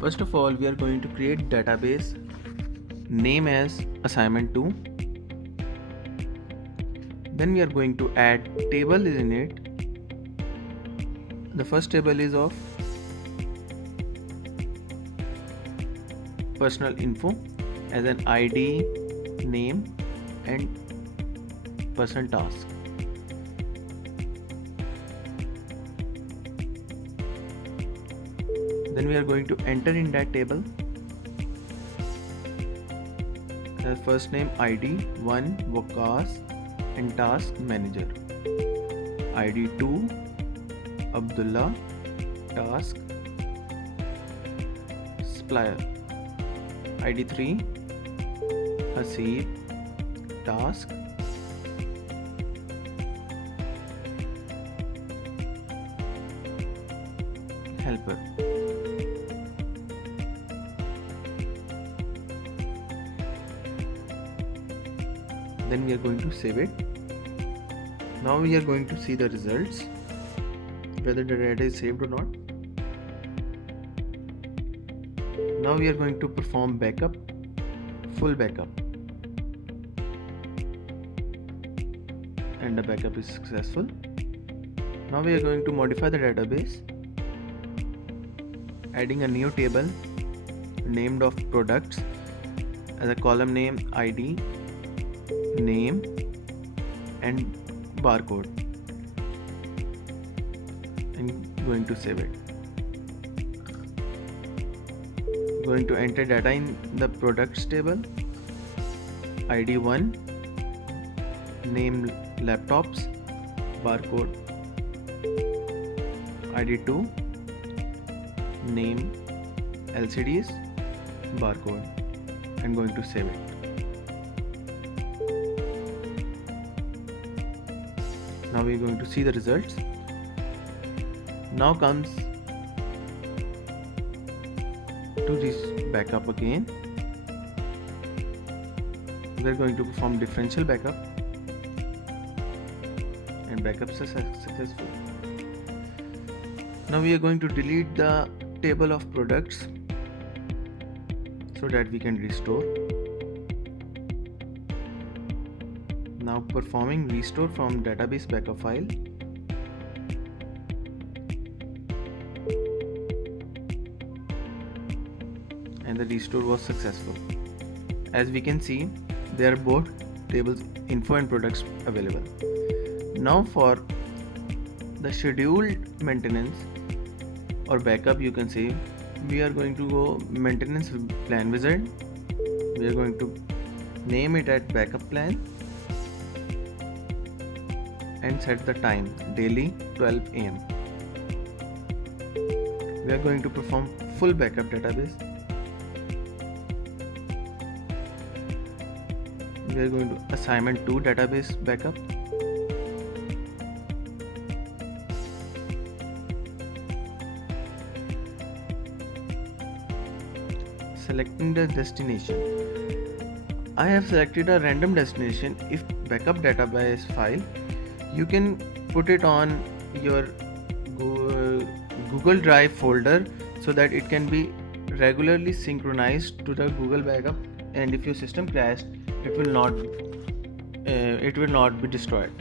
First of all, we are going to create database, name as assignment2. Then we are going to add table in it. The first table is of personal info as an ID, name and person task. Then we are going to enter in that table first name ID 1 Waqas and task manager, ID 2 Abdullah, task supplier, ID 3 Hasib, task helper. Then we are going to save it. Now we are going to see the results, whether the data is saved or not. Now we are going to perform backup, full backup, and the backup is successful. Now we are going to modify the database, adding a new table named of products as a column name ID, name and barcode, and going to save it. Going to enter data in the products table, ID 1 name laptops, barcode, ID 2 name LCDs, barcode, and going to save it. Now we are going to see the results. Now comes to this backup again. We are going to perform differential backup, and backup is successful. Now we are going to delete the table of products so that we can restore. Now performing restore from database backup file. And the restore was successful. As we can see, there are both tables info and products available. Now for the scheduled maintenance or backup, you can say, we are going to go maintenance plan wizard. We are going to name it at backup plan and set the time daily 12 am. We are going to perform full backup database. We are going to assignment 2 database backup. Selecting the destination. I have selected a random destination. If backup database file, you can put it on your Google Drive folder so that it can be regularly synchronized to the Google backup, and if your system crashed, it will not be destroyed.